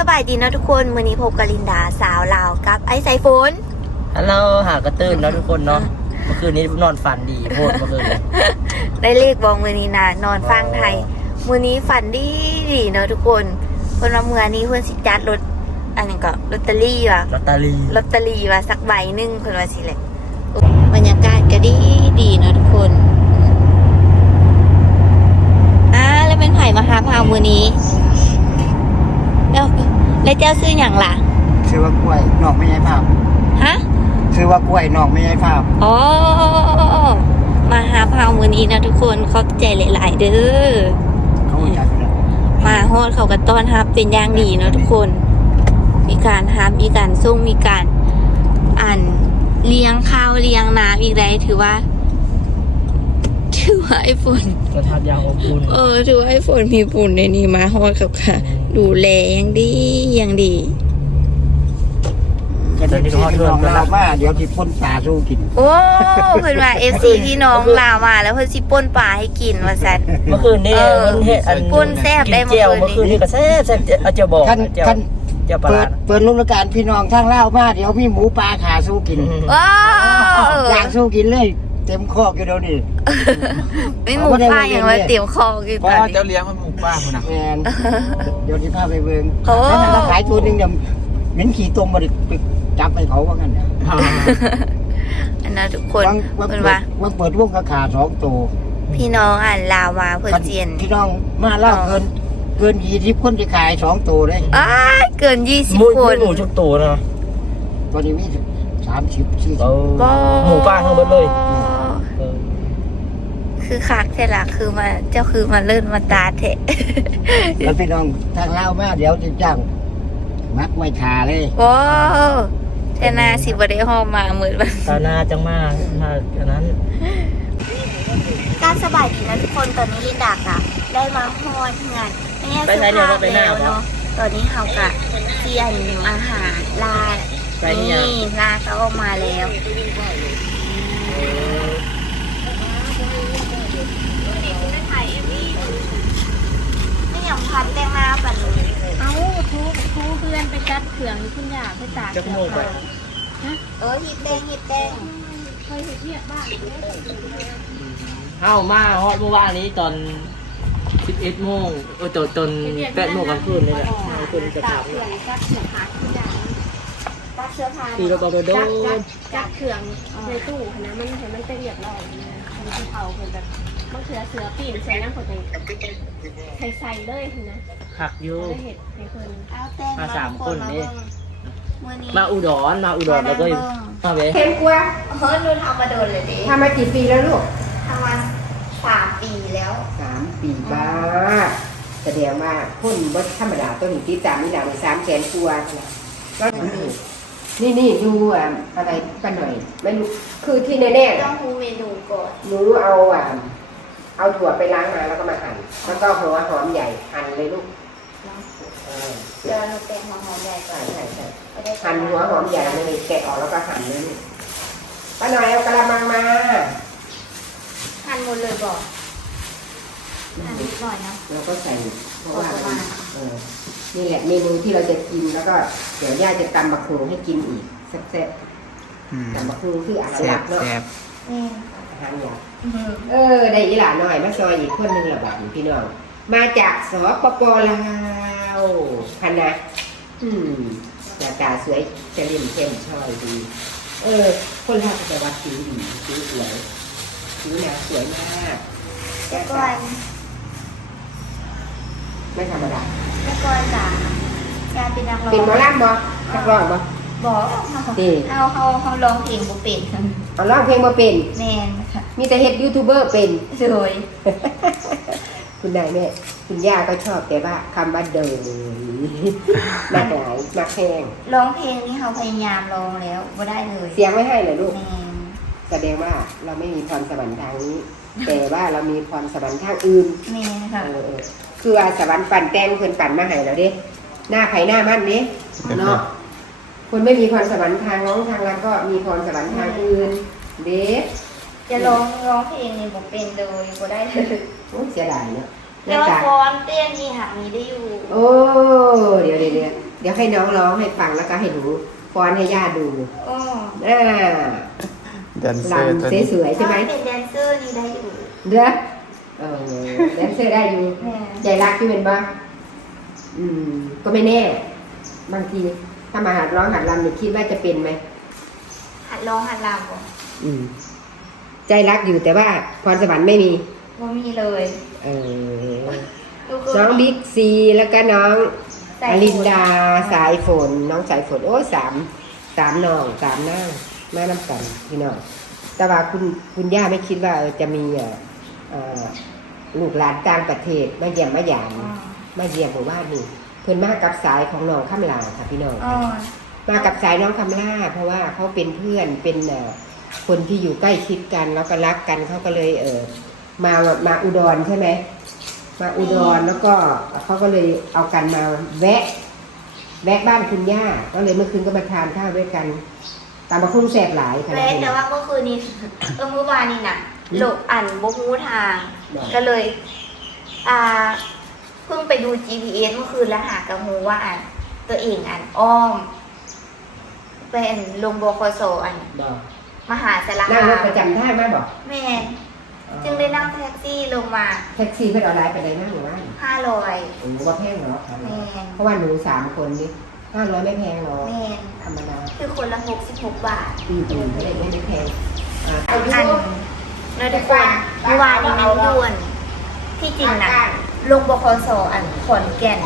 สบายดีเนาะทุกคนมื้อนี้พบกับลินดาสาวลาวกับไอ้สายฝนฮัลโหลหากระตื้นเนาะทุกคนเนาะเมื่อคืนนี้นอนฝันดีโพดเมื่อคืนเนี่ยได้เลขบองมื้อนี้นะนอนฟังไทยมื้อนี้ฝันดีดีเนาะทุกคนเพิ่นว่ามื้อนี้เพิ่นสิจัดรถอันนี้ก็ลอตเตอรี่ว่ะลอตเตอรี่ลอตเตอรี่ว่าสักใบหนึงเพิ่นว่าสิแหละบรรยากาศก็ดีดีเนาะทุกคนอ่าแล้วเป็นไผมาหาพาวมื้อนี้แล้ว แล้วเจ้าซื้อหยังล่ะชื่อว่ากล้วยนอกไม่ใช่ภาพฮะชื่อว่ากล้วยนอกไม่ใช่ภาพอ๋อมาหาพาวมือนี้นะทุกคนขอบใจหลาย ๆ เด้อเขาอยากจะมาฮอดเขาก็ต้อนรับเป็นอย่างดีเนาะทุกคน มีการฮับมีการส่งมีการอ่านเลี้ยงข้าวเลี้ยงน้ำอีกไรถือว่า ถือว่าไอฝนกระทับยางอบอุ่นเออถือว่าไอฝนมีปุ่นในนี้มาฮอดกับค่ะ ดูแลอย่างดีอย่างดีจะได้ที่พี่น้องเราว่าเดี๋ยวที่พ่นตาสู้กินโอ้เพิ่นว่าเอฟซีพี่น้องลาวมาแล้วเพิ่นสิป่นปลาให้กินว่าซั่น เมื่อคืนนี้เออมันเห็ดอันปุ้นแซ่บได้กินเจียวเมื่เมื่ออคืคืนนนี้นี้ก็แซ่บแซ่บเอาเจียวบอกคันเจียวคันเจียวปลาเปิร้าดเปิดรุ่นการพี่น้องทางเล่ามาเดี๋ยวมีหมูปลาขาสู้กินว้าวอยากสู้กินเลย เต็มคอกอยู่เดี๋ยวนี้ ไม่หมูป่าอย่างว่าเตรียมคอกินเพราะตอนว่านี้เจ้าเลี้ยงมันหมูป่าคนน่ะแมนเดี๋ยวที่พาไปเบิ่งโอ้ แล้วมันก็ขายตัวหนึงเดี๋ยวเหม็นขี่ตมมาดิไปจับไปเขาว่างั้นเนี่ยอันนั้นทุกคนวางวางเพิ่นเปิว่าดวางเปิดวงกระขาสองตัวพี่น้องอ่านลาวมาเพิ่นเจียนพี่น้องมาเล่าเกิน เกินยี่สิบคนจะขายสองตัวเลย อ้ายเกินหมู20คน หมูชุกตัวเนาะตอนนี้มีสามสิบสี่เอสิบอหมูป้าทั้งหมดเลยเออ คือคักแท้ล่ะคือมาเจ้าคือมาเลิ่นมาตาแท้แล้วพี่น้องทางเล่ามาเดี๋ยวจะจ้างมักไว้ขาเลยว้าวแทนาสิบ่ได้ฮอมมาเหมือนว่าตาหน้าจังมากมาอันนั้น การสบายดีนะทุกคนตอนนี้ลินดากะได้มาฮอดงานแม่ไปไหนเดี๋ยวเราไปหน้าแล้วเนาะตอนนี้เฮากะเจียนอาหารลาไปเนี่ย นี่ลาก็ออกมาแล้วไม่ ยอมพัดแต่งหน้าแบบนี้เอ้าทุกทุกเพื่อนไปจัดเขื่องที่คุณอยากไปตากจะขโมยไปเออฮิตแดงฮิตแดงเคยเห็นเนี่ยบ้านเข้ามาฮอดเมื่อวานนี้ตอน11โมงเออตอนตอน8โมงกลางคืนนี่แหละกลางคืนจะตากกลับเขื่องจัดเขื่องหาคุณอยากตัดเสื้อผ้าตีเราบอกโดจัดนจัดจัดเขื่องในตู้นะมันเห็นมันเป็นเรียบร้อยนะมันคือเผาคนแบบ บางเสือเสือปีนใส่น้ำคนใส่ใส่เลยนะหักอยู่ ได้เห็ดให้คนเอาแต้งมาสามคนมานี่เบิ่งมื้อนี้มาอุดรมาอุดรแล้วก็มาเว้ยเข็มกลัวเฮ้ยหนูทำมาโดนเลยดิทำมากี่ปีแล้วลูกทำมาสามปีแล้วสามปีบ้าแสดงว่าคนบ่ธรรมดาต้นที่ตามนี่ดาวสามแสนกลัวานะก็นี่นี่ดูอะอะไรกันหน่อยไม่รู้คือที่แน่ๆต้อน่ะงรู้เมนูก่อนหนูเอาอะ เอาถั่วไปล้างมาแล้วก็มาหั่น แล้วก็หัวหอมใหญ่หั่นเลยลูกเออเดี๋ยวหนูเป็นหอมหอมใหญ่ก่อใช่นใช่ใช่ไม่ได้หั่นหัวหอมใหญ่เลยแกะออกแล้วก็หั่นเลยลูกป้าหน่อยเอากระมังมา หั่นหมดเลยบอกหั่นนิดหน่อยนะ เราก็ใส่เพราะว่าประมาณเออนี่แหละเมนูที่เราจะกินแล้วก็เดี๋ยวย่าจะตำบักหูให้กินอีกแซ่บๆตำบักหูคืออาหารหลักเนาะนี่อา หารหลักอื้อหือเออได้อีหลาหน่อยมาซอยอีกคนหนึงละบาทพี่น้องมาจากสปปลาวคณะอืมหน้าตาสวยจะเล่มเข้มช่อยดี เออ คนลาวก็จะวัดผิวดีผิวสวยผิวหนาสวยมากแต่ก่อนไม่ธรรมดาแต่ก่อนจ้ะการเป็นนักร้องเป็นหมอลำบ่นักร้องบ่บอกนี่เอาเขาเขาร้องเพลงบ่เป็นเอาร้องเพลงมาเป็นแม่นค่ะ มีแต่เฮ็ดยูทูบเบอร์เป็นสวยคุณนายแม่คุณย่าก็ชอบแต่ว่าคำว่าเดินมักหลายมักแห้งร้องเพลงนี้เขาพยายามร้องแล้วบ่ได้เลย เสียงไม่ให้เลยลูกแม่นแสดงว่าเราไม่มีพรสวรรค์ทางนี้ แต่ว่าเรามีพรสวรรค์ทางอื่นแม่นค่ะเออเออคือว่าสวรรค์ปั่นแต้งเพิ่นปั่นมาให้เราเด้หน้าไผหน้ามันเด้เนาะคนไม่มีพรสวรรค์ทางน้องทางเราก็มีพรสวรรค์ทางอื่นเด้ จะร้องร้องเพลงนี่บ่เป็นเลยบ่ได้เลยโอ้ยเสียดายเนาะหแต่น้าว่าตาฟ้อนเต้นนี่หามีได้อยู่ โอ้เดี๋ยวเดี๋ยวเดี๋ยวเดี๋ยวให้น้องร้องให้ฟังแล้วก็ให้หนูฟ้อนให้ย่าดูอ๋ออ่าแดนเซอร์ตัวลำนี้สวยๆใช่ไหมเป็นแดนเซอร์นี่ได้อยู่เด้อเออแดนเซอร์ได้อยู่แม่ใจรักที่เป็นบ้าอืม ก็ไม่แน่ บางที ถ้ามาหัดร้องหัดรำเนี่ยคิดว่าจะเป็นไหมหัดร้องหัดรำบ่อืม ใจรักอยู่แต่ว่าพรสวรรค์ไม่มีบ่มีเลยเออลูกก็น้องบิ๊กซีแล้วก็น้องใส่อลินดาสายฝน น้องสายฝน โอ้ยสามสามน้องสามนางมาน้ำกันพี่น้องแต่ว่าคุณคุณย่าไม่คิดว่าเออจะมีเอ่อเอ่อลูกหลานต่างประเทศมาเยี่ยมมาหยามอ๋อมาเยี่ยมหมู่บ้านนี่เพิ่นมากับสายของน้องข้ามลาค่ะพี่น้องอ๋อมากับสายน้องคำล่าเพราะว่าเขาเป็นเพื่อนเป็นเอ่อ คนที่อยู่ใกล้ชิดกันแล้วก็รักกันเขาก็เลยเออมามาอุดรใช่ไหมมาอุดรแล้วก็เขาก็เลยเอากันมาแวะ แวะบ้านคุณย่าก็เลยเมื่อคืนก็มาทานข้าวด้วยกัน ตามมาคุ้งแสบหลายค่ะแม้แต่ว่าเมื่อคืนนี้เออเมื่อวานนี้น่ะหลบอันบ่ฮู้ทาง ก็เลย อ่าเพิ่งไปดู GPS เมื่อคืนแล้วหากระหูว่าอันตัวเองอันอ้อมเป็นลงบคสอันบอก มหาสารนั่งคารถประจำท่ามาบอกแม่นจึงได้นั่งแท็กซี่ลงมาแท็กซี่เพื่อนเอาไลน์ไปได้นั่งหรือว่า500โอ้ว่าแพงเหรอครับแม่นเพราะว่าหนูสามคนนี่ห้าร้อยไม่แพงหรอกแม่นธรรมดาคือคนละ66บาทอืมอืมไม่ได้ไม่แพงอ่าอันแล้วทุกคนเมื่อวานนี้มันยวน ที่จริงนะลงบคสอันขอนแก่น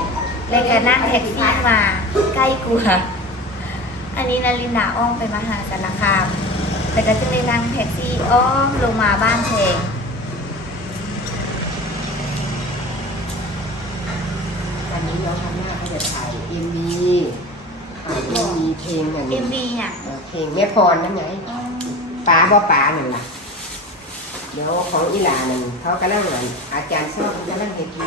เลยก็นั่งแท็กซี่มาใกล้กลัวอันนี้นารินาอ้อมไปมหาสารคาม แต่ก็จะได้นั่งแท็กซี่อ้อมลงมาบ้านแพงวันนี้น้องทำหน้าเขาจะถ่ายเอ็มวีถ่ายเอ็มวีเพลงอย่างเอ็นี้มบีเนี่ยเออเพลงแม่พรนั่นไงป้าบ่ป้าหนึ่งล่ะ เดี๋ยวของอีหลานั่นเขากำลังอ่านอาจารย์ชอบกำลังเห็ดอยู่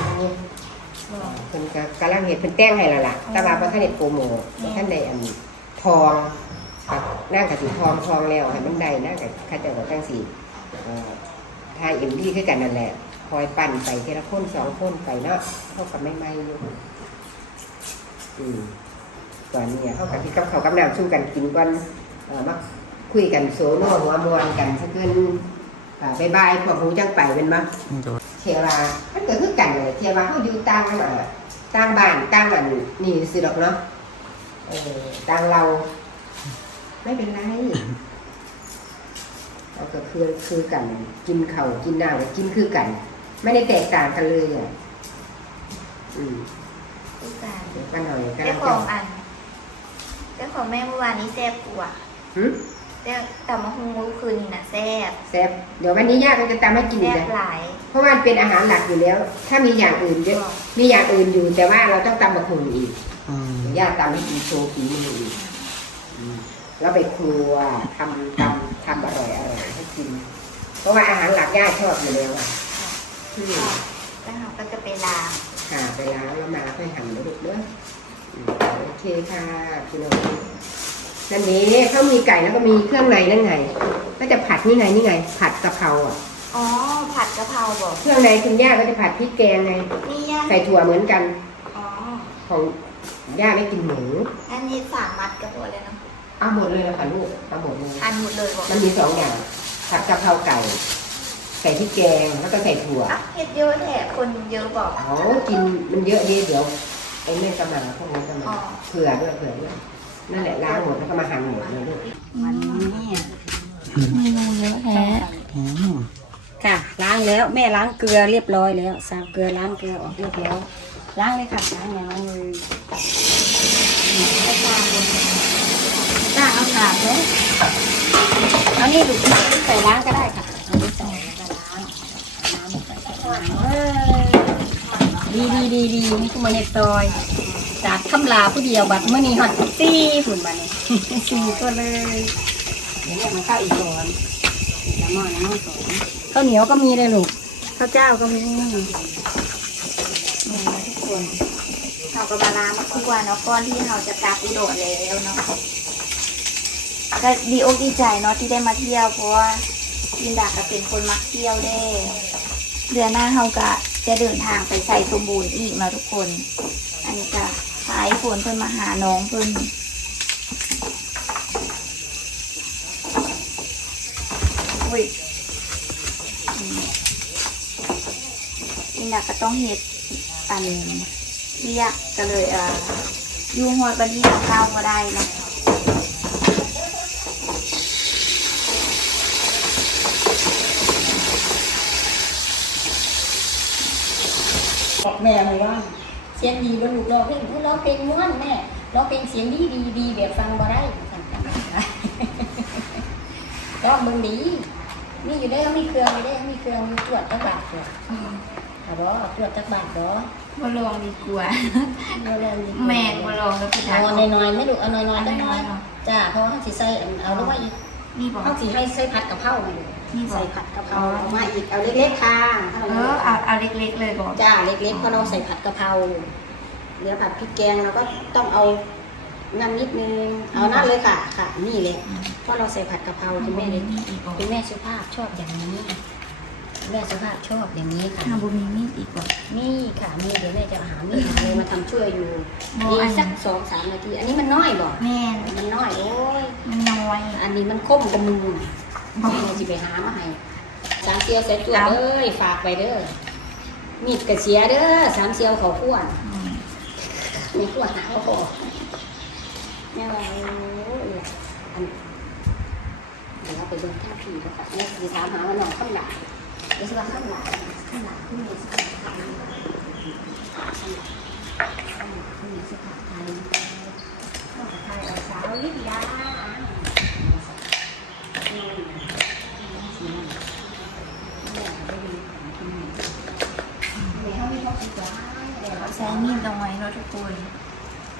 เพิ่นก็กำลังเห็ดเพิ่นแต่งให้แล้วล่ะ แต่ว่าพระท่านได้โปรโมทบ่ท่านได้อันทองกับ นั่งกับสีทองทองแล้วให้มันได้นั่งกับข้าเจ้ากับจังสีเอ่อถ่ายเอ็มวีคือกันนั่นแหละคอยปั่นไปทีละคนสองคนไปเนาะเท่ากับไม่ไม่อยู่อืมตอนนี้เท่ากับที่กับเขาวกับน้ำสู้กันกินก่อนเอ่อมาคุยกันโซโน่หัวมวนกันสักเกินอ่าบายบายพวกหูจังไปเป็นมั้เทวามันก็คือกันเลยเทวาเขาอยู่ต่างอะต่างบ้านต่างอันนี่สิดอกเนาะเออต่างเรา ไม่เป็นไรเราก็คือคือกัน กินเขาวกินน้ำก็กินคือกัน ไม่ได้แตกต่างกันเลยอะอืมทุกการเดี๋ยวกันหน่อยกันเจ้าของอันเจ้าของแม่เมื่อวานนี้แซ่บกว่าหึแต่แต่มาฮุงเมื่อคืนนี้นะแซ่บแซ่บเดี๋ยววันนี้ย่าก็จะตามให้กินแซ่อีกบนะหลายเพราะว่ามันเป็นอาหารหลักอยู่แล้ว ถ้ามีอย่างอื่นเยอะมีอย่างอื่นอยู่ แต่ว่าเราต้องตำบักหุ่งอีกย่าตำให้กินโชว์ฝีมืออีกอืม แล้วไปครัวทำทำทำอร่อยอร่อยให้กิน เพราะว่าอาหารหลักย่าชอบอยู่แล้วอะอืมแล้วเราก็จะไปล้างหาไปล้างแล้วมาค่อยหั่นแล้วลูกเด้ออืมโอเคค่ะพี่น้องนั่นนี้เขามีไก่แล้วก็มีเครื่องในนั่นไง ก็จะผัดนี่ไงนี่ไง ผัดกะเพราอะอ๋อผัดกะเพราบอกเครื่องในคุณย่าก็จะผัดพริกแกงไงนี่ย่างใส่ถั่วเหมือนกันอ๋อของย่าไม่กินหมูอันนี้สามมัดกับหมดเลยเนาะ เอาหมดเลยค่ะลูกเอาหมดเลยอันหมดเลยบอกมันมีสองอย่างผัดกะเพราไก่ใส่พริกแกงแล้วก็ใส่ถั่วอะเห็ดเยอะแท้คนเยอะบอกเขากินมันเยอะดีเดี๋ยวไอ้นี่นก็มาพวกนี้ก็มาอ๋อเผื่อด้วยเผื่อด้วยนั่นแหละล้างหมดแล้วก็มาหั่นหมดเลยลูกวันนี้เมนูเยอะแท้ค่ะล้างแล้วแม่ล้างเกลือเรียบร้อยแล้วสาวเกลือล้างเกลือออกเรียบร้อยล้างเลยค่ะล้างอย่างนั้นเลย ล้างเอาถาดเลยเอานี่ดูใส่ล้างก็ได้ค่ะเอานี่ใส่แล้วก็ล้างน้ำลงไปเออดีดีดีดีนี่คือมาเห็ดซอยจากคำลาผู้เดียวบัดเมื่อนี้ฮอตซี่ฝุ่นบัดนี้สี่ก็เลย เดี๋ยวเนี่ยมันเข้าอีกก่อนน้ำมันน้ำมันสองข้าวเหนียวก็มีเลยลูกข้าวเจ้าก็มีนี่นะทุกคนเราก็มาล้างมาทุกวันเนาะก้อนที่เราจะกลับอุดรแล้วเนาะ ก็ดีอกดีใจเนาะที่ได้มาเที่ยวเพราะว่ายินดาก็เป็นคนมักเที่ยวได้เดือนหน้าเราก็จะเดินทางไปใส่สมบูรณ์อีกเนาะทุกคน อันนี้ก็สายฝนเพิ่นมาหาน้องเพิ่นอุ้ยอืมนี่นะก็ต้องเฮ็ดอันเรียกก็เลยอ่าอยู่ฮอดบันที่ข้าวก็ได้เนาะ บอกแม่เลยว่าเสียงดีก็ลูกร้องเพลงร้องเพลงม้วนแม่ร้องเพลงเสียงดีดีดีแบบฟังบ่ได้ร้องมึงดีนี่อยู่ได้มีเครื่องอยู่ได้มีเครื่องมีตรวจจักบาทตัวเอาบ่ตรวจจักบาทบ่มาลองดีกว่าเอาเลยแม่นมาลองแล้วพี่ทักเอาน้อยๆไม่ลูกเอาน้อยๆได้น้อยจ้าเพราะว่าเขาสิใส่เอาลงมาอีก นี่บอก เขาสิให้ใส่ผัดกะเพรามาดูนี่บอกใส่ผัดกะเพราเอามาอีกเอาเล็กๆค่ะเออเอาเอาเล็กๆเลยบอกจ้าเล็กๆเพราะเราใส่ผัดกะเพราเหลือผัดพริกแกงเราก็ต้องเอานั่นนิดนึงเอานั่นเลยค่ะค่ะ นี่เลยเพราะเราใส่ผัดกะเพราคุณแม่เลยมีอีกบอกคุณแม่สุภาพชอบอย่างนี้ แม่สุภาพชอบอย่างนี้ค่ะทางบุมีมีดอีกบอกนี่ค่ะมีเดี๋ยวแม่จะหามีดเลยมาทำช่วยอยู่โอ้ดีอัน สักสองสามนาที อันนี้มันน้อยบอกแม่นมันน้อยโอ้ยมันน้อยอันนี้มันคมกับมือแม่จะไปหามาให้สามเซียวใส่ตัวเด้ยฝากไปเด้อมีดกระเสียเด้อสามเซียวเขาขั้วอืมในขั้วหาเขาพอแม่ว่าโอ้ยอันเดี๋ยวเราไปเบิ่งท่าผีแล้วค่ะแม่สิถามหาว่าน้อง ข้างหลังเดี๋ยวสิว่าข้างหลังข้างหลังขึ้นในสภาพไทยข้างหลังข้างหลังขึ้นในสภาพไทยข้างหลังไทยเอาสาวลิบยาใช้มีดน้อยเนาะทุกคน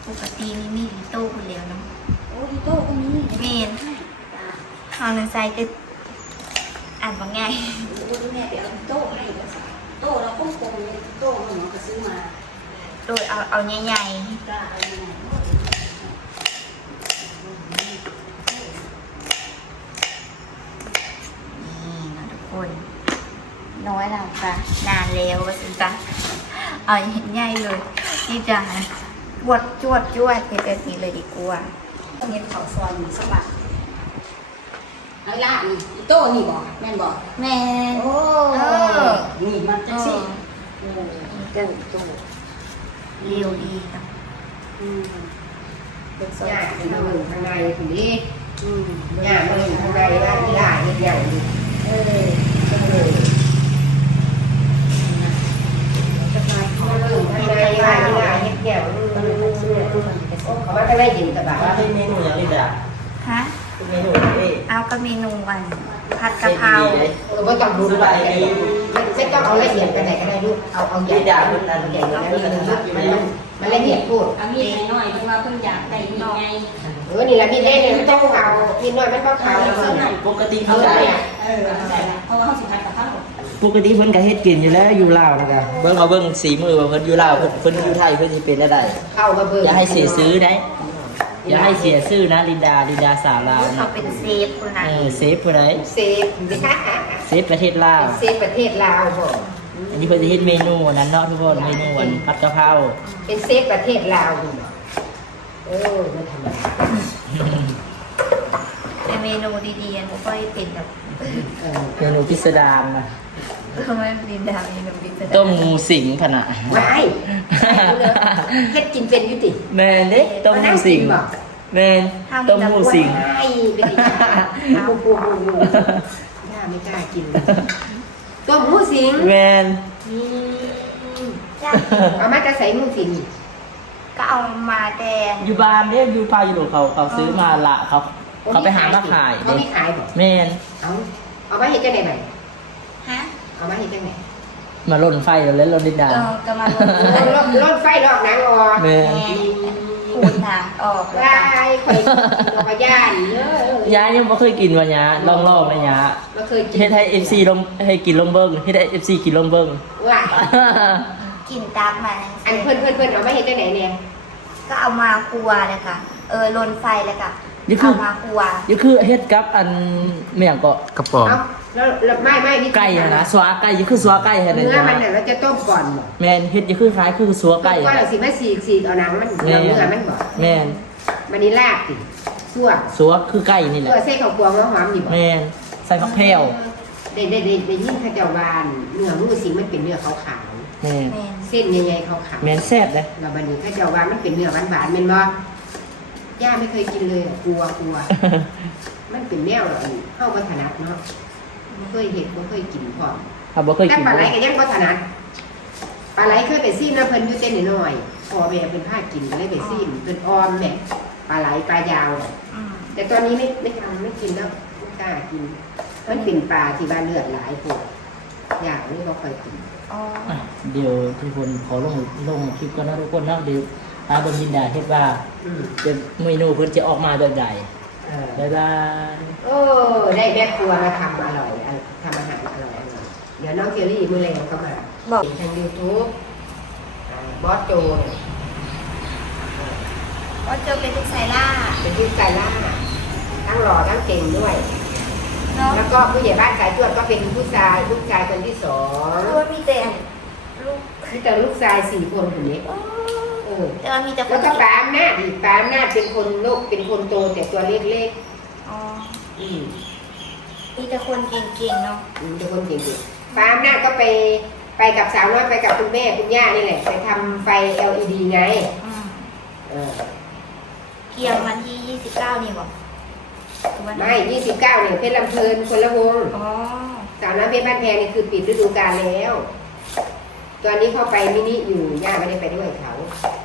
ปกตินี่มีดอีโต้คนเดียวเนาะโอ้ยโต๊ะก็มีเมนทางนั้นใส่จะ อ่านว่าไงโอ้ยแม่ไปเอาโต๊ะให้แล้วสิโต๊ะเราก็คงเลยโต๊ะมันหมอก็ซื้อมาโดยเอาเอาใหญ่ก็เอามาๆนี่เนาะทุกคน น้อยแล้วจ้ะนานแล้วว่าสิจ้ะเอาใหญ่ๆเลยนี่จ้ะจวดจวดจวดเป็นแบบนี้เลยดีกว่าต้องเห็นเขาซอยมีสบัก เอาละนี่อีโต๊ะนี่บอกแม่นบอกแม่โอ้นี่มันจะสิเออเกิดตัวเร็วดีเนาะอืมเป็นซอยาข้าที่มันงข้างในถึงนี้อืมหญ้ามันอยู่ข้างในนะที่หญ้าเดอย่างนี้เออเออจะมาขอมันเริ่อยู่มข้างในได้หญ้าว่าหญ้าเห็ดอย่างก็เลยมาซื้อทุกคนไปส่งเขามาข้างในเย็นสบายว่าเป็นเมนูอย่างนี้จ้ะฮะ เป็นเมนูเอ๊ะเอาก็เมนูวันผัดกะเพราเออไม่ต้องดูละเอียดไม่ต้องเอาละเอียดกันไหนก็ได้ลูกเอาเอาใหญ่ใหญ่ใหญ่แล้วมันมันมันละเอียดพูดเอามีดหน่อยๆเพราะว่าเพิ่นอยากได้มีดไงเออนี่แหละพี่เล่นเนี่ยมันต้องเอาพี่น้อยมันก็ขาวเอาแล้วเสื้อหน่อยปกติเอาเพิ่นเลก็ยอะเออเอาใส่ละเพราะว่าเขาสิพัดกับข้าวปกติเพิ่นก็เฮ็ดกินอยู่แล้วอยู่ลาวนะครับเบิ่งเอาเบิ่งสีมือว่าเพิ่นอยู่ลาวเพิ่นเพิ่นอยู่ไทยเพิ่นสิเป็นได้ได้เข้ามาเบิ่งอย่าให้เสียซื้อได้ อย่าให้เสียชื่อนะลินดาลินดาสาวลาวเขานะเป็นเซฟคนนั้นเออเซฟผู้ใดเซฟเซฟประเทศลาวเซฟประเทศลาวบ่อันนี้เพิ่นสิเฮ็ดเมนูนั้นเนาะทุกคนเมนูวันผัดกะเพราเป็นเซฟประเทศลาวดูเออไม่ธรรมดา แต่เมนูดีๆอันก็เป็นแบบเออเมนูพิสดารนะทำไมดินดาเมนูพิเศษต้มงูสิงพะนะว้ายเฮ็ดกินเป็นอยุติแม่นเด้ต้มงูสิงแม่นต้มงูสิงว้ายเป็นอีกอย่างปูปูปูปูย่าไม่กล้ากินเลยต้มหมูสิงแม่นอืมจ้ะเอามาจะใส่หมูสิงก็เอามาแดงอยู่บ้านเด้อยู่ปลาอยู่โลเขาเขาซื้อมาละเขา เขาไปหามาขายเขาเด้ไม่ขายบ่แม่นเอาเอามาเฮ็ดจังได๋บัดฮะเอามาเฮ็ดจังได๋มาล่นไฟแล้วเล่นล่นดินดาเออก็มาลงรถรถไฟลอกหนังออกแม่แม่นขูดหนังออกแล้วว้าก็ยข่อยดอกย่านเด้อยายยังบ่เคยกินวันยะลองลองนะยะบ่เคยกินเฮ็ดให้ FC ลงให้กินลงเบิ่งเฮ็ดให้ FC กินลงเบิ่งว่ากินตามมาอันเพิ่นเพิ่นเพิ่นเอามาเฮ็ดจังไดเนี่ยก็เอามาครัวเลยค่ะ เออลนไฟเลยค่ะ นี่คือเอามาครัวนี่คือเฮ็ดกับอันเมี่ยงก็กระป๋องเอาแล้วแล้วไม่ไม่นี่ไก่อะนะสวาไก่ยังคือสวาไก่ฮะเนื้เนี่ยอมันเนี่ยเราจะต้มก่อนบ่แมนเฮ็ดยังคือคล้ายคือสวาไก่ก็อะ เราสิมาสีกสีกเอาหนังมันเอาเนื้อมันบ่แมนมันนี่ลาบสิซั่วสวาคือไก่นี่แหซั่ละวใส่ข้าวกวางหอมๆนี่บ่แมนใส่ผักแพรวได้ได้ได้ได้ยินข้าเจ้าวานเนื้องูสิงมันเป็นเนื้อขาวแมนแม่นๆเส้นใหญ่ๆขาวแมนแซ่บเลยๆแล้วบัดนี้ข้าเจ้าวานมันเป็นเนื้อหวานๆแม่นบ่ ย่าไม่เคยกินเลยอะกลัวกลัว มันเป็นแนวแบบนี้เข้าวัฒนัดเนาะบ่เคยเห็นบ่เคยกินพร้อมถ้าบ่เคยแต่กินปลาไหลก็ยังวัฒนัดปลาไหลเคยไปซีนนะเพิ่นอยู่เต้นน้อยๆพอแม่เป็นผ้ากินก็เลยไปซีนเพิ่นออมแม่ปลาไหลปลายาวน่ะอืมแต่ตอนนี้ไม่ไม่ทำไม่กินแล้วไม่กล้ากิน มันเป็นปลาที่บ้านเลือดหลายปวดอย่างนี้ก็ค่อยกิน อ๋อ อะเดี๋ยวทุกคนขอลงลงคลิปก่อนนะทุกคนนะเดี๋ยว อาบนยินดาเฮ็ดว่าอืมจะเมนูเพิ่นจะออกมาแบบใดเออบ๊ายบายโอ้ได้แม่ครัวมาทำอร่อยอะทำอาหารอร่อยอร่อยเดี๋ยวน้องเจอรี่มือแรงก็มาบอก ทางยูทูบบอสโจเนี่ยว่าเจอเป็นลูกไซล่าเป็นยูไซล่าทั้งหล่อทั้งเก่งด้วย เนาะแล้วก็ผู้ใหญ่บ้านสายตรวจก็เป็นผู้ชายลูกชายคนที่สองรู้ว่ามีแต่ลูกนี่แต่ลูกชายสี่คนคนนี้อ๋อเออแต่ว่ามีแต่คแล้วนก็ปาอำนาจอีกปาอำนาจเป็นคนโลกเป็นคนโตแต่ตัวเล็กอ๋อๆอืมมีแต่คนเก่งๆเนาะอืมเป็นคนเก่งๆปาอำนาจก็ไปไปกับสาวน้อยไปกับคุณแม่คุณย่านี่แหละไปทำไฟ LED ไงอืมเออเกียงวันที่29นี่บอกหรือวันไม่ยี่สิบเก้าเนี่ยเพชรลำเพลินคนละวง อ๋อสาวน้อยเพชรบ้านแพงนี่คือปิดฤดูกาลแล้ว ตอนนี้เขาไปมินิอยู่ย่าไม่ได้ไปด้วยเขาที่ไทยที่ไทย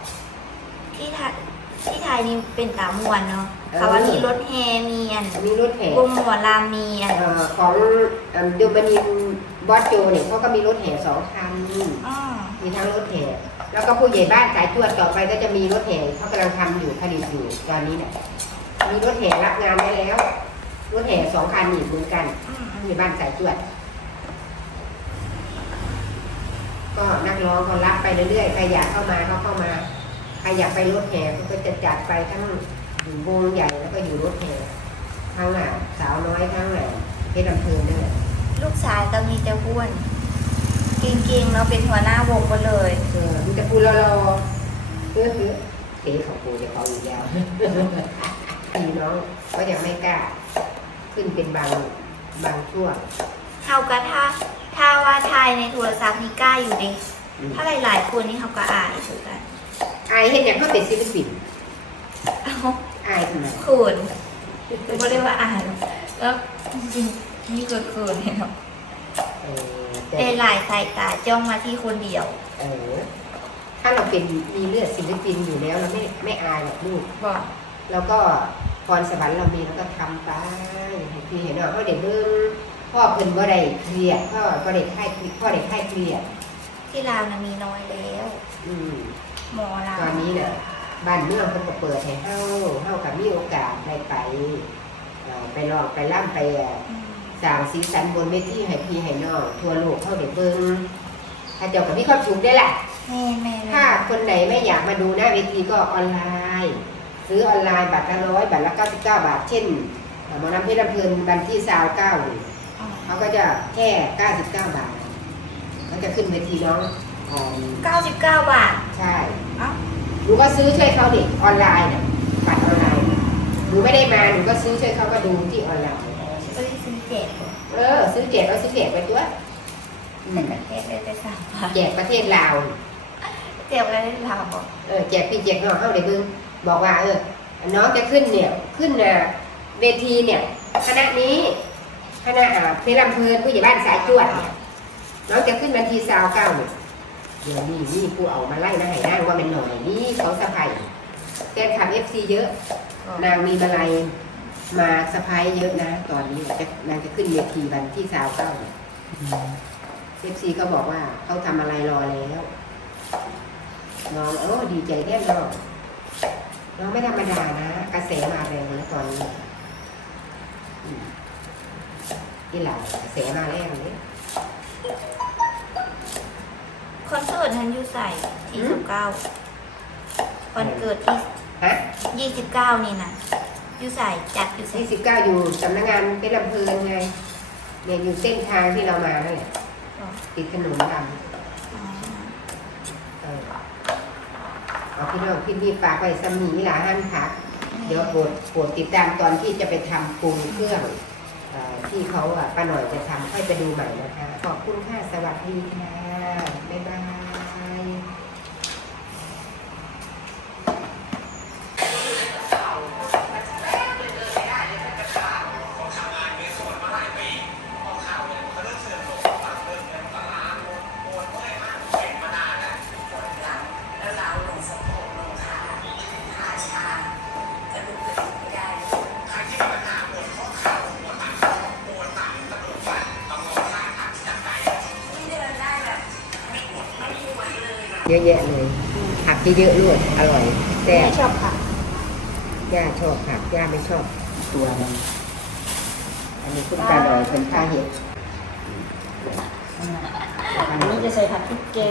นี่เป็นตามวนเนาะเออเขาว่ามีรถแฮมีอันมีรถแห่วงหมอลามมีอันเอ่อของเอิ่มดูบานินบอสโจเนี่ยเขาก็มีรถแห่สองคันอ๋อมีทั้งรถแห่ แล้วก็ผู้ใหญ่บ้านสายตรวจต่อไปก็จะมีรถแห่เขากำลังทำอยู่ผลิตอยู่ตอนนี้เนี่ยมีรถแห่รับงานไว้แล้ว รถแห่สองคันอีกเหมือนกันอืมผู้ใหญ่บ้านสายตรวจก็นักร้องก็รับไปเรื่อยๆใครอยากเข้ามาก็เข้ามา ใครอยากไปรถแห่เขาก็จะจัดไปทั้งอยู่วงใหญ่แล้วก็อยู่รถแห่ทั้งหลานสาวน้อยทั้งหลานเพชรลำเพลินด้วยลูกชายก็มีแต่อ้วนเก่งๆเนาะเป็นหัวหน้าวงไปเลยเออมีแต่ปูรอรอเฮ้อเฮ้อเก๋ของปูจะเขาอยู่ยาวพี่น้องก็ยังไม่กล้า ขึ้นเป็นบางบางช่วงเท่ากับถ้าถ้าว่าทายในโทรศัพท์นี่กล้าอยู่ดิอืมถ้าหลายๆคนนี่เขาก็อายถือกัน อายเห็นอย่างเขาเป็นศิลปินเอ้าอายทำไมเขินไม่ได้ว่าอายหรอกแล้วจริงๆนี่เกิดเขินเนี่ยเนาะเออแต่แต่หลายสายตาจ้องมาที่คนเดียว เออถ้าเราเป็นมีเลือดศิลปินอยู่แล้วเราไม่ไม่อายหรอกลูก บอกแล้วก็พรสวรรค์เรามีเราก็ทำไปให้พี่เห็นว่าเขาเด็กเบิ่งพ่อเพิ่นบ่ได้เครียดพ่อบ่ได้ค่ายพ่อได้ค่ายเครียดที่ลาวนะมีน้อยแล้ว อืม หมอลาวตอนนี้เนี่ยบ้านเมืองเพิ่นก็เปิดให้เฮาเฮากับมีโอกาสได้ไปเอ่อไปลองไปล่ำไปเอ่ออืมสร้างสีสันบนเวทีให้พี่ให้น้องทั่วโลกเฮาได้เบิ่งถ้าเจ้าก็มีความสุขได้แหละแม่แม่เลยถ้าคนไหนไม่อยากมาดูหน้าเวทีก็ออนไลน์ ซื้อออนไลน์บัตรละร้อยบัตรละ99บาท เช่นเอ่อหมอน้ำเพชรลำเพลินวันที่ซาวเก้านี่อ๋อเขาก็จะแค่99บาทเขาจะขึ้นเวทีน้อง อ่า99 บาท ใช่เอ้า หนูก็ซื้อช่วยเขาดิออนไลน์น่ะบัตรออนไลน์หนูไม่ได้มาหนูก็ซื้อช่วยเขาก็ดูที่ออนไลน์ ก็ได้ซื้อเจ็ดเออ ซื้อแจกเอาซื้อแจกไปตัวอืแต่มประเทศได้ไปสามบาทแจกประเทศลาว เจ็บอะไรได้ลาวบอกเออแจกพี่แจกน้องเข้าเลยบึงบอกว่าเออน้องจะขึ้นเนี่ยขึ้นน่ะเวทีเนี่ยคณะนี้คณะอ่าเพลำเพลินผู้ใหญ่บ้านสายจวดเนี่ยน้องจะขึ้นวันที่ซาวเก้าเนี่ย เดี๋ยวนี้นี่ผู้เอามาไล่มาให้นั่งว่าเป็นหน่อยนี่เขาสะพายแฟนคลับเอฟซีเยอะ นางมีมาลัยมาสะพายเยอะนะ ตอนนี้จะนางจะขึ้นเวทีวันที่ซาวเก้าเอฟซีก็บอกว่าเขาทำอะไรรอแล้วน้องโอ้ดีใจแน่น้องน้องไม่ธรรมดานะกระแสมาแรงนะตอนนี้อืมนี่แหละกระแสมาแรงเลย คอนเสิร์ตทันยูใส่ที่อืมสิบเก้าวันเกิดที่ฮะยี่สิบเก้านี่นะยูใส่จัดยูใส่ที่สิบเก้าอยู่สำนักงานเป็นลำเพลินไงเนี่ยอยู่เส้นทางที่เรามานั่นแหละติดถนนดำเออเอาพี่น้องพี่นี่ฝากไว้สมีหลาหันพัก เดี๋ยวโปรดโปรดติดตามตอนที่จะไปทำปรุงเครื่องเออที่เขาอะป้าหน่อยจะทำค่อยไปดูใหม่นะคะ ขอบคุณค่ะ สวัสดีค่ะ บ๊ เยอะแยะเลยผักเยอะๆด้วยอร่อยแต่ไม่ชอบค่ะย่าชอบผักย่าไม่ชอบตัวมันอันนี้คุณตาดอยเป็นข้าเห็ดอันนี้จะใส่ผัดพริกแกง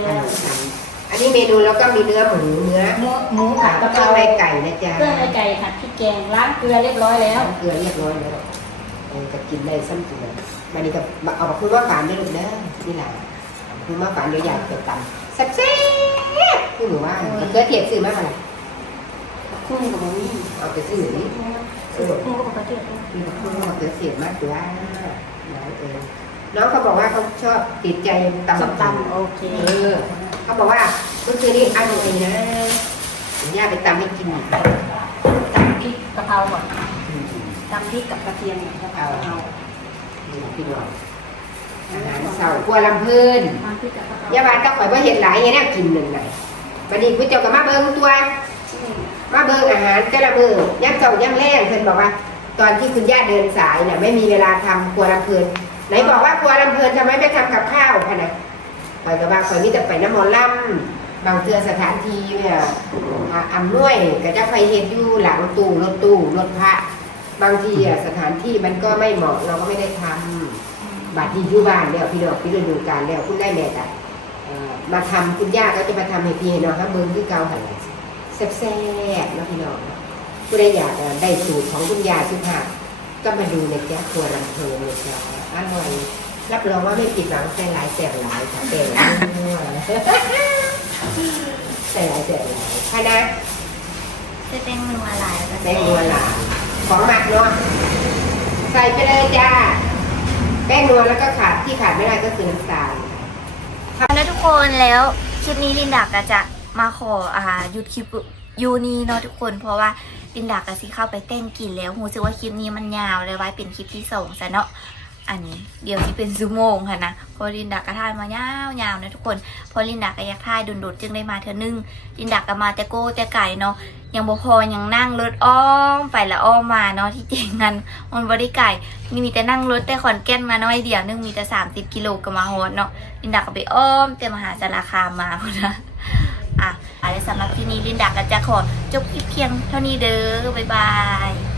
อันนี้เมนูแล้วก็มีเนื้อหมูเนื้อหมูหมูผัผัดดกะกะเพเพราราไรไก่นะจ๊ะเครื่องในไก่ผัดพริกแกงล้างเกลือเรียบร้อยแล้วเกลือเรียบร้อยแล้วเออจะกินได้ซ้ำกินเลยมันนี่ก็เอามาคุยว่าฝานได้ลูกเด้อนี่แหละคุยว่าฝานเดี๋ยวอยากเกิดตังแซ่บ ๆพูดหนูว่าเกลือเทียบซื้อมาอะไรคุ้งกับหมูนี่เอาไปซื้อนี่เออคุ้งกับกระเทียมมีคุณบอกจะเสียมากกว่าน้องเองน้องเขาบอกว่าเขาชอบติดใจตำส้บัมกหุ่งตำโอเคเออเขาบอกว่าเมื่อคืนนี้อร่อยนะย่าไปตำให้กินอีกตำพริกกะเพราก่อนตำพริกกับกระเทียมกะเพราเอาพี่น้องอาหารเสาร์กัวลำพื้นตำพริกกับกะเพราย่าบานต้องข่อยว่าเห็นหลายอย่างนี้กินหนึ่งไหน วันนี้คุณเจ้าก็มาเบิ้งตัว มาเบิงอาหารแต่ละมือย่ำเจ้าย่ำแรงเพิ่นบอกว่า ตอนที่คุณย่าเดินสายน่ะไม่มีเวลาทำครัวลำเพลินไหนบอกว่าครัวลำเพลินทำไมไม่ทำกับข้าวคะนะข่อยก็ว่าข่อยมีแต่ไปน้ำหมอลำบางเทือสถานที่เนี่ยอ่าอำนวยก็จะไปเฮ็ดอยู่หลังตู้รถตู้รถพระบางทีอะสถานที่มันก็ไม่เหมาะเราก็ไม่ได้ทำบัดที่อยู่บ้านแล้วพี่น้องพี่ฤดูกาลแล้วคุณได้แม่จ้ะ มาทำคุณย่าก็จะมาทำให้พี่ให้น้องครับเบิ้งที่เก่าหันแซ่บๆนะพี่น้องผู้ใดอยากได้สูตรของคุณยายสุภาพก็มาดูในแจ๊คครัวลำเพลินเลยจ้าอร่อยรับรองว่าไม่ผิดหวังแต่หลายแสบหลายค่ะแต่หละแต่หลายแสบหลายคณะจะเป็นนัวหลายก็แป้งนัวหลายของหมักเนาะใส่ไปเลยจ้าแป้งนัวแล้วก็ขาดที่ขาดไม่ได้ก็คือน้ำตาล แล้วทุกคนแล้วคลิปนี้ลินดาก็จะมาขออ่าหยุดคลิปยูนีเนาะทุกคน เพราะว่าลินดาก็สิเข้าไปเต้นกินแล้วหูซึกว่าคลิปนี้มันยาวเลยไว้เป็นคลิปที่สองซะเนาะ อันเดียวที่เป็นซูโมงค่ะนะพอลินดาก็ทายมายาวๆนะทุกคนพอลินดาก็อยากทายโดดจึงได้มาเธอนึงลินดาก็มาแต่โก้แต่ไก่เนาะยังบ่พอยังนั่งรถอ้อมไปละอ้อมมาเนาะที่เจงกันมันบริไก่นี่มีแต่นั่งรถแต่ขอนแก่นมาน้อยเดียวนึงมีแต่30กิโลก็มาโฮดเนาะลินดาก็ไปอ้อมแต่มหาสารคามมาพุ่นนะอะอะไรสำหรับที่นี้ลินดาก็จะขอจบคลิปเพียงเท่านี้เด้อบ๊ายบาย